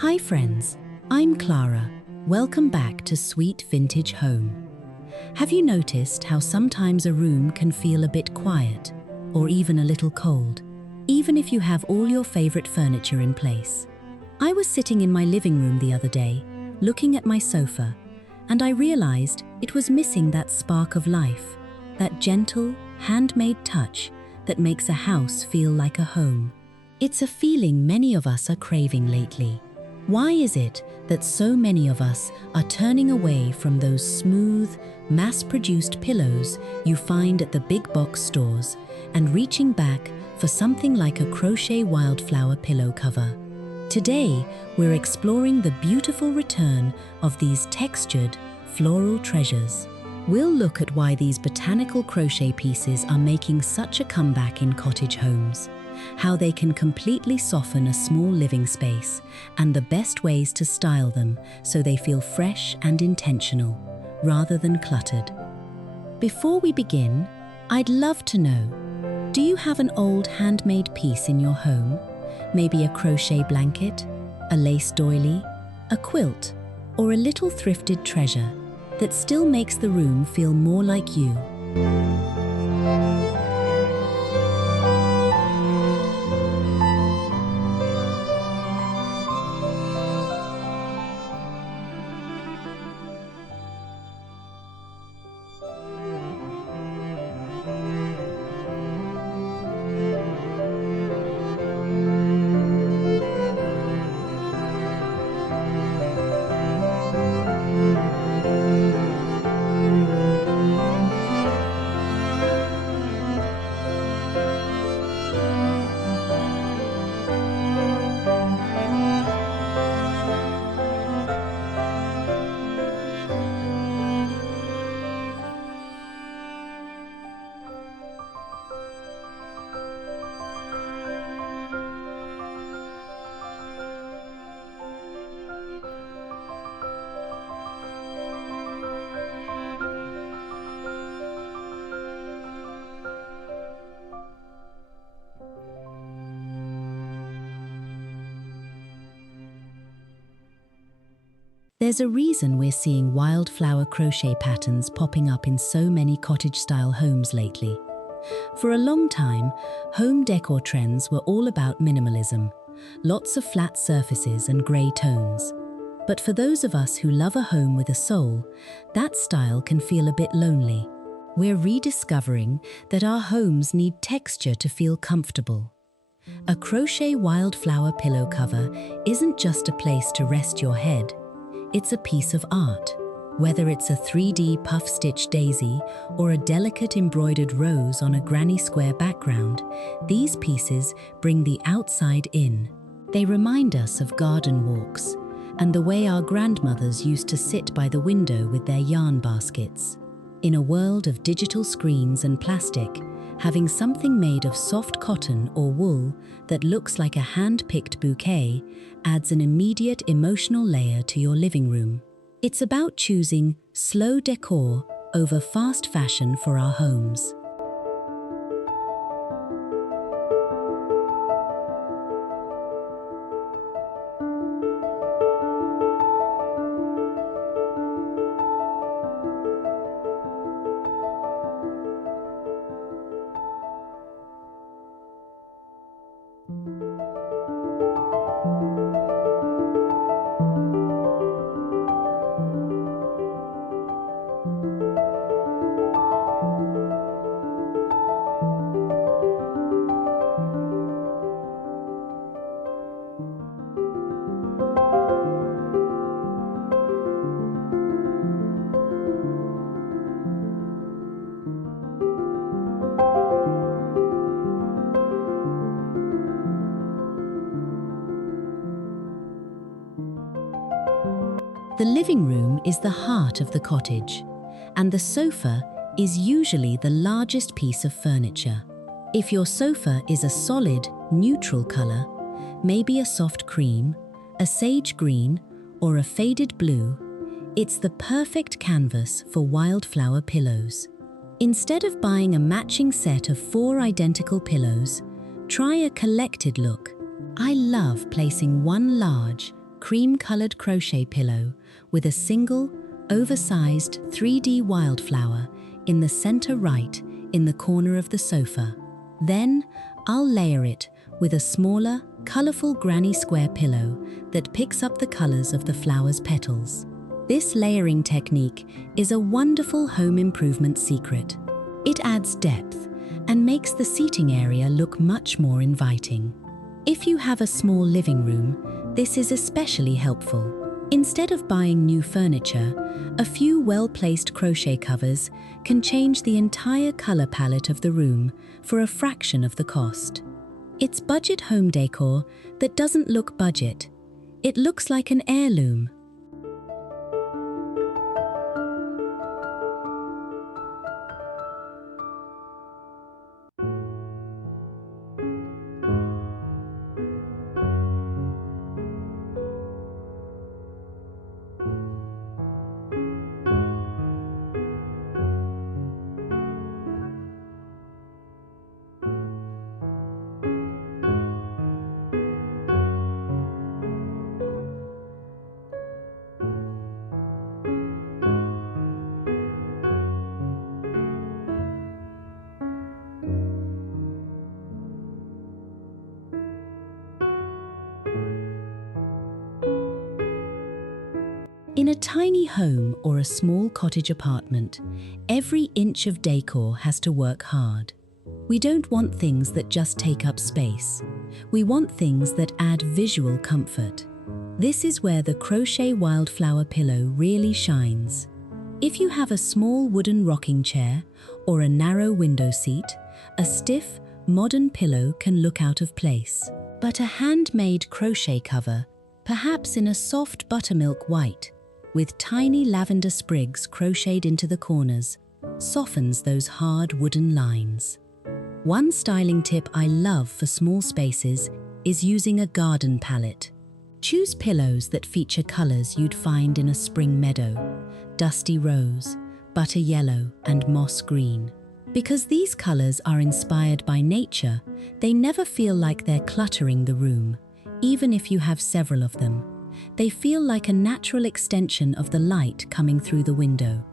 Hi friends, I'm Clara. Welcome back to Sweet Vintage Home. Have you noticed how sometimes a room can feel a bit quiet or even a little cold, even if you have all your favorite furniture in place? I was sitting in my living room the other day, looking at my sofa, and I realized it was missing that spark of life, that gentle, handmade touch that makes a house feel like a home. It's a feeling many of us are craving lately. Why is it that so many of us are turning away from those smooth, mass-produced pillows you find at the big box stores and reaching back for something like a Crochet Wildflower pillow cover? Today, we're exploring the beautiful return of these textured, floral treasures. We'll look at why these botanical crochet pieces are making such a comeback in cottage homes, how they can completely soften a small living space, and the best ways to style them so they feel fresh and intentional, rather than cluttered. Before we begin, I'd love to know, do you have an old handmade piece in your home? Maybe a crochet blanket, a lace doily, a quilt, or a little thrifted treasure that still makes the room feel more like you? There's a reason we're seeing wildflower crochet patterns popping up in so many cottage-style homes lately. For a long time, home decor trends were all about minimalism, lots of flat surfaces and grey tones. But for those of us who love a home with a soul, that style can feel a bit lonely. We're rediscovering that our homes need texture to feel comfortable. A crochet wildflower pillow cover isn't just a place to rest your head. It's a piece of art. Whether it's a 3D puff-stitch daisy or a delicate embroidered rose on a granny square background, these pieces bring the outside in. They remind us of garden walks and the way our grandmothers used to sit by the window with their yarn baskets. In a world of digital screens and plastic, having something made of soft cotton or wool that looks like a hand-picked bouquet adds an immediate emotional layer to your living room. It's about choosing slow decor over fast fashion for our homes. The living room is the heart of the cottage, and the sofa is usually the largest piece of furniture. If your sofa is a solid, neutral color, maybe a soft cream, a sage green, or a faded blue, it's the perfect canvas for wildflower pillows. Instead of buying a matching set of 4 identical pillows, try a collected look. I love placing one large, cream-colored crochet pillow with a single, oversized 3D wildflower in the center right in the corner of the sofa. Then, I'll layer it with a smaller, colorful granny square pillow that picks up the colors of the flower's petals. This layering technique is a wonderful home improvement secret. It adds depth and makes the seating area look much more inviting. If you have a small living room, this is especially helpful. Instead of buying new furniture, a few well-placed crochet covers can change the entire color palette of the room for a fraction of the cost. It's budget home decor that doesn't look budget. It looks like an heirloom. In a tiny home or a small cottage apartment, every inch of decor has to work hard. We don't want things that just take up space. We want things that add visual comfort. This is where the Crochet Wildflower pillow really shines. If you have a small wooden rocking chair or a narrow window seat, a stiff, modern pillow can look out of place. But a handmade crochet cover, perhaps in a soft buttermilk white, with tiny lavender sprigs crocheted into the corners, softens those hard wooden lines. One styling tip I love for small spaces is using a garden palette. Choose pillows that feature colors you'd find in a spring meadow: dusty rose, butter yellow, and moss green. Because these colors are inspired by nature, they never feel like they're cluttering the room, even if you have several of them. They feel like a natural extension of the light coming through the window.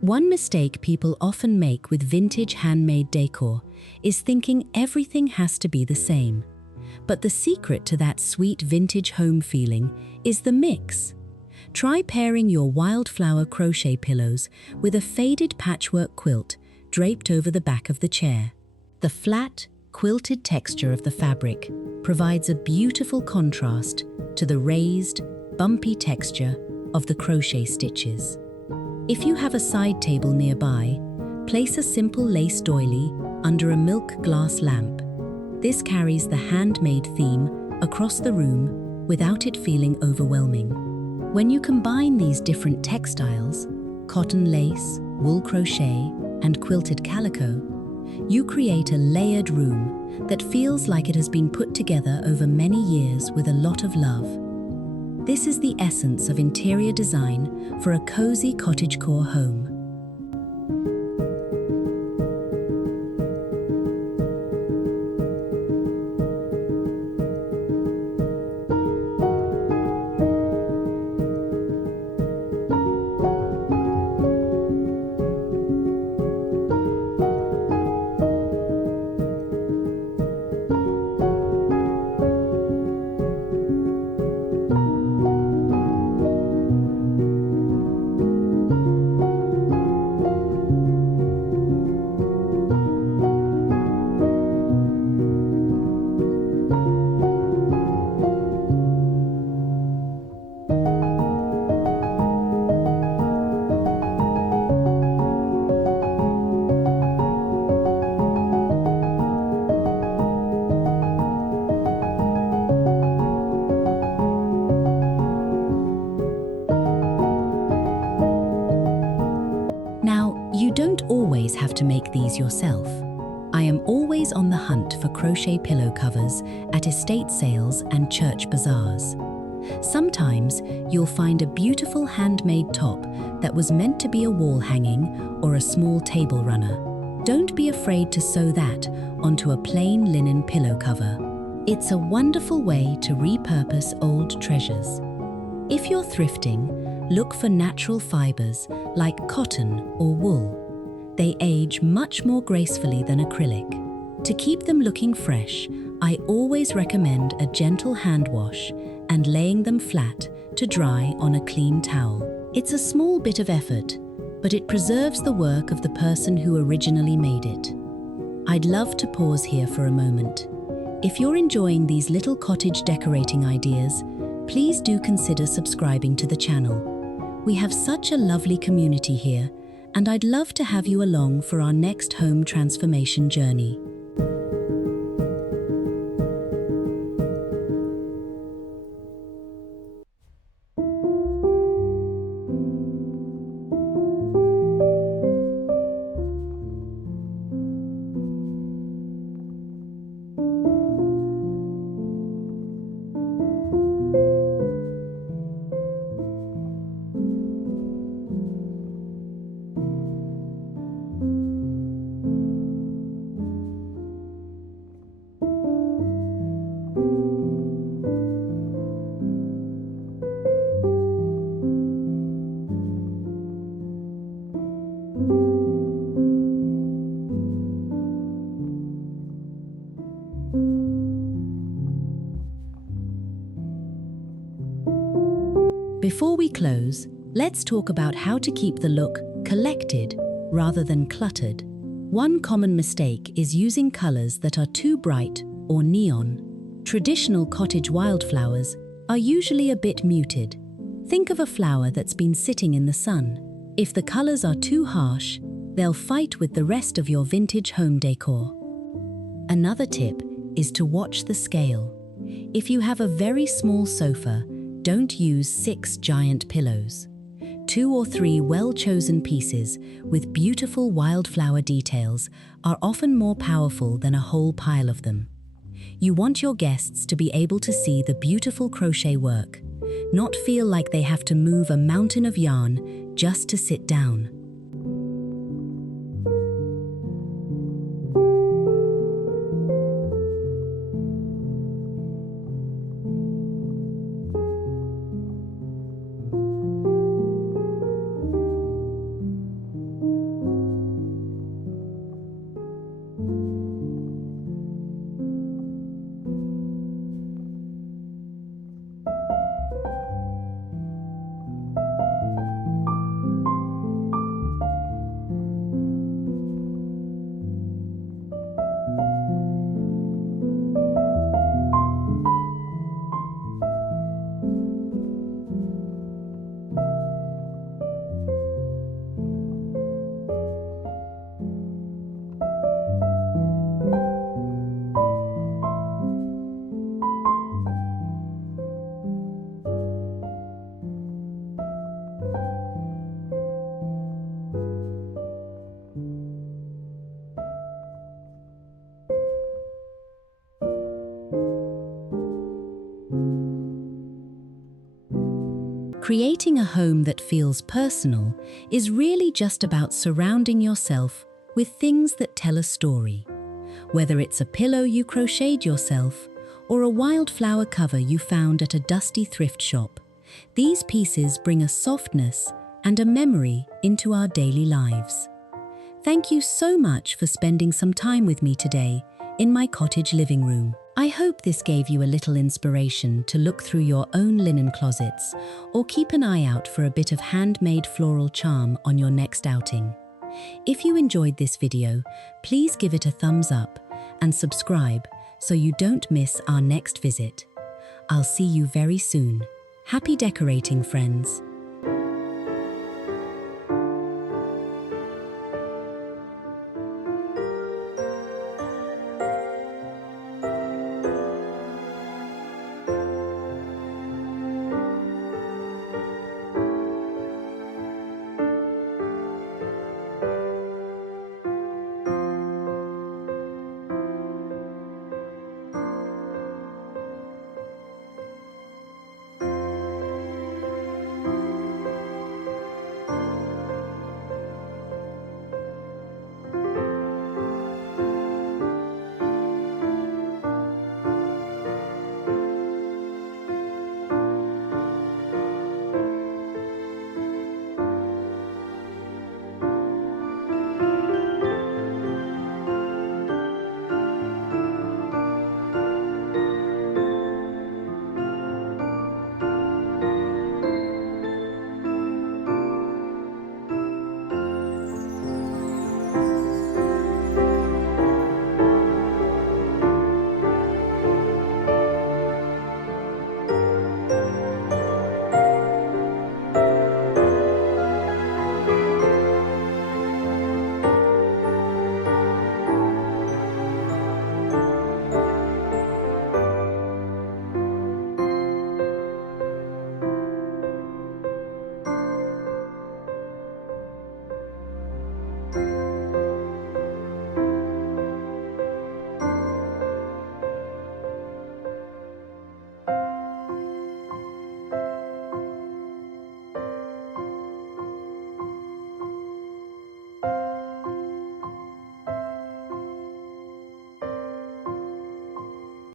One mistake people often make with vintage handmade decor is thinking everything has to be the same. But the secret to that sweet vintage home feeling is the mix. Try pairing your wildflower crochet pillows with a faded patchwork quilt draped over the back of the chair. The flat, quilted texture of the fabric provides a beautiful contrast to the raised, bumpy texture of the crochet stitches. If you have a side table nearby, place a simple lace doily under a milk glass lamp. This carries the handmade theme across the room without it feeling overwhelming. When you combine these different textiles, cotton lace, wool crochet, and quilted calico, you create a layered room that feels like it has been put together over many years with a lot of love. This is the essence of interior design for a cozy cottagecore home. to make these yourself. I am always on the hunt for crochet pillow covers at estate sales and church bazaars. Sometimes you'll find a beautiful handmade top that was meant to be a wall hanging or a small table runner. Don't be afraid to sew that onto a plain linen pillow cover. It's a wonderful way to repurpose old treasures. If you're thrifting, look for natural fibers like cotton or wool. They age much more gracefully than acrylic. To keep them looking fresh, I always recommend a gentle hand wash and laying them flat to dry on a clean towel. It's a small bit of effort, but it preserves the work of the person who originally made it. I'd love to pause here for a moment. If you're enjoying these little cottage decorating ideas, please do consider subscribing to the channel. We have such a lovely community here, and I'd love to have you along for our next home transformation journey. Before we close, let's talk about how to keep the look collected rather than cluttered. One common mistake is using colors that are too bright or neon. Traditional cottage wildflowers are usually a bit muted. Think of a flower that's been sitting in the sun. If the colors are too harsh, they'll fight with the rest of your vintage home decor. Another tip is to watch the scale. If you have a very small sofa, don't use 6 giant pillows. 2 or 3 well-chosen pieces with beautiful wildflower details are often more powerful than a whole pile of them. You want your guests to be able to see the beautiful crochet work, not feel like they have to move a mountain of yarn just to sit down. Creating a home that feels personal is really just about surrounding yourself with things that tell a story. Whether it's a pillow you crocheted yourself or a wildflower cover you found at a dusty thrift shop, these pieces bring a softness and a memory into our daily lives. Thank you so much for spending some time with me today in my cottage living room. I hope this gave you a little inspiration to look through your own linen closets or keep an eye out for a bit of handmade floral charm on your next outing. If you enjoyed this video, please give it a thumbs up and subscribe so you don't miss our next visit. I'll see you very soon. Happy decorating, friends!